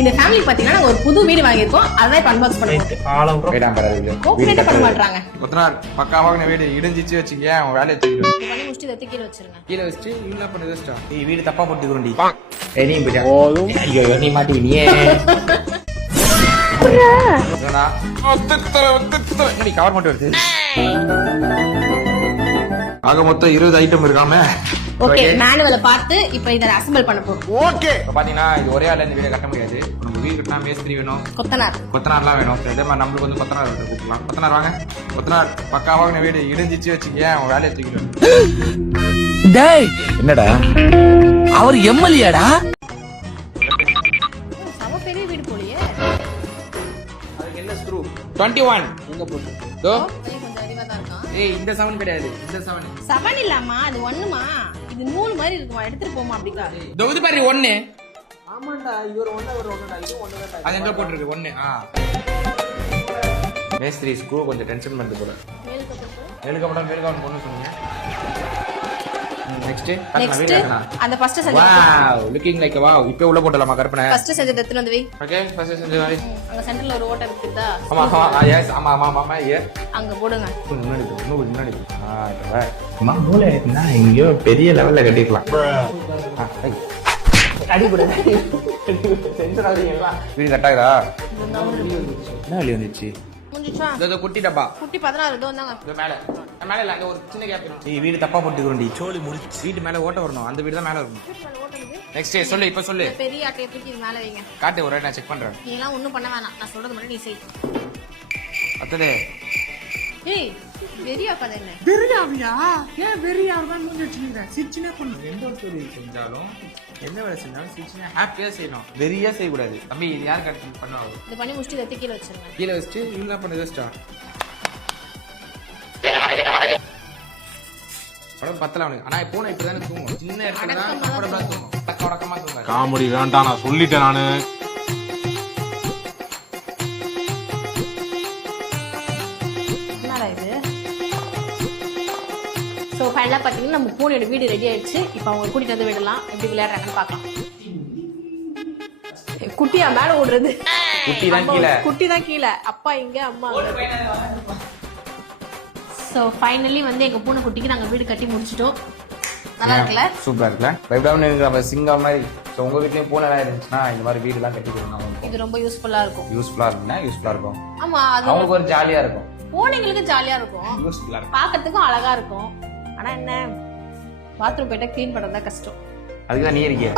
இந்த ஃபேமிலி பாத்தீங்கன்னா நாங்க ஒரு புது வீடு வாங்கியிருக்கோம். அதான் இப்ப அன்பாக்ஸ் பண்ணுவோம். கோஆபரேட் பண்ண மாட்டாங்க. கொத்தனார் பக்காவாக வீடு இடிஞ்சிச்சு வச்சுங்க அவன் வேலையை தூக்கிடுவான். இது பண்ணி முடிச்சு இதை கீழே வச்சிருங்க. கீழே வச்சுட்டு என்ன பண்ணி வச்சிட்டா நீ வீடு தப்பா போட்டுக்கிறோண்டி நீயும் போயிட்டா ஐயோ நீ மாட்டி நீ கவர் மட்டும் வருது. ஆக மொத்தம் 20 ஐட்டம் இருக்காம. ஓகே மேனுவல பார்த்து இப்போ இத அசெம்பிள் பண்ண போறோம். ஓகே இப்ப பாத்தீங்கன்னா இது ஒரே ஆள இந்த வீட கட்ட முடியாது. நம்ம வீடு கட்டினா மேஸ்திரி வேணும், கொத்தனார்லாம் வேணும். அதே மாதிரி நம்மளுக்கு வந்து கொத்தனார் கூப்பிடலாம். கொத்தனார் வாங்க. கொத்தனார் பக்காவாக வீடு இடிஞ்சிச்சு வச்சுக்க அவன் வேலையை தூக்கிடுவான். டேய் என்னடா அவர் எம்எல்ஏடா? சம பெரிய வீடு போலியே. அதுக்கு என்ன ஸ்க்ரூ 21 எங்க போட்டு தோ கொஞ்சம் அறிவா தான் இருக்கான். ஏய் இந்த 7 கிடையாது, இந்த 7 7 இல்லம்மா, அது 1மா. இது நூல் மாதிரி இருக்குமா, எடுத்துட்டு போமா அப்படிக்கா. இது பாரு 1. ஆமாண்டா இவர் 1 அவர் 1டா இது 1 தான். அது எங்க போட்டுருக்கு 1. மேஸ்திரி ஸ்க்ரூ கொஞ்சம் டென்ஷன் பண்ணிட்டு போற. மேலுக்கு போன்னு சொன்னீங்க. நெக்ஸ்ட் அந்த ஃபர்ஸ்ட் செஞ்சு வாவ் லுக்கிங் லைக் வாவ். இப்போ உள்ள போடலாமா கற்பனை? ஃபர்ஸ்ட் செஞ்சு எடுத்து வந்து வை. ஓகே ஃபர்ஸ்ட் செஞ்சு வை. அங்க சென்டர்ல ஒரு ஓட்டை இருக்குதா? ஆமா எஸ் ஆமா ஏ அங்க போடுங்க. முன்னாடி இப்ப அம்மா மூளை இருக்குன்னா எங்கயோ பெரிய லெவல்ல கட்டிக்கலாம். அடி போடு சென்டர் ஆவீங்களா? வீடு கட்டாதா? என்ன வலி வந்துச்சு? முடிஞ்சா இந்த குட்டி டப்பா குட்டி 16 இதோ வந்தாங்க. இந்த மேல இல்ல அங்க ஒரு சின்ன கேப் இருக்கு. நீ வீடு தப்பா போட்டுக்கறோம்டி. சோலி முடிச்சு வீட்டு மேல ஓட்ட வரணும். அந்த வீடு தான் மேல வரணும். நெக்ஸ்ட் சொல்லு இப்ப சொல்லு. பெரிய ஆட்டைய தூக்கி இது மேல வைங்க. காட்டு ஒரு நான் செக் பண்றேன். நீ எல்லாம் ஒண்ணும் பண்ண வேணாம். நான் சொல்றது மட்டும் நீ செய். அத்ததே ஏய் வெறியா பத என்ன? வெறியாவியா? ஏன் வெறியாவா மூஞ்சி வச்சிருந்த? சிச்சினா பண்ணு. எந்த ஒரு ஸ்டோரி செஞ்சாலும் என்ன வேலை செஞ்சாலும் சிச்சினா ஹாப்பியா செய்யணும். வெறியா செய்ய கூடாது. தம்பி இது யார் கரெக்ட் பண்ணுவாங்க? இது பண்ணி முடிச்சு இத கீழ வச்சிருங்க. கீழ வச்சிட்டு என்ன பண்ணு வெஸ்டா. படம் பத்தல அவனுக்கு. ஆனா இப்போ நான் இப்பதானே தூங்கும். சின்ன இடத்துல தான் கம்ஃபர்ட்டபிளா தூங்கும். தக்க உடக்கமா தூங்காது. காமெடி வேண்டாம் நான் சொல்லிட்டேன் நானு. என்னடா இது? சோ ஃபைனலா பாத்தீங்கன்னா நம்ம பூனையோட வீடு ரெடி ஆயிடுச்சு. இப்போ அவங்க கூட்டிட்டு வந்து விடலாம். எப்படி விளையாடுறாங்கன்னு பார்க்கலாம். குட்டியா மேல ஓடுறது? குட்டி தான் கீழ. அப்பா இங்க அம்மா அங்க. சோ ஃபைனலி வந்து எங்க பூனை குட்டிக்கு நாங்க வீடு கட்டி முடிச்சிட்டோம். நல்லா இருக்குல்ல? சூப்பரா இருக்குல்ல? பயப்படாம இருக்கிற சிங்கம் மாதிரி. சோ உங்க வீட்லயும் பூனை எல்லாம் இருந்துச்சுன்னா இந்த மாதிரி வீடு எல்லாம் கட்டி கொடுக்கணும். இது ரொம்ப யூஸ்ஃபுல்லா இருக்கும். யூஸ்ஃபுல்லா இருக்கும். ஆமா அது அவங்களுக்கு ஒரு ஜாலியா இருக்கும். பூனைங்களுக்கு ஜாலியா இருக்கும். யூஸ்ஃபுல்லா இருக்கும். பார்க்கிறதுக்கும் அழகா இருக்கும். ஆனா என்ன பாத்ரூம் போயிட்டா க்ளீன் பண்றதா கஷ்டம். அதுக்கு தான் நீ இருக்கிய.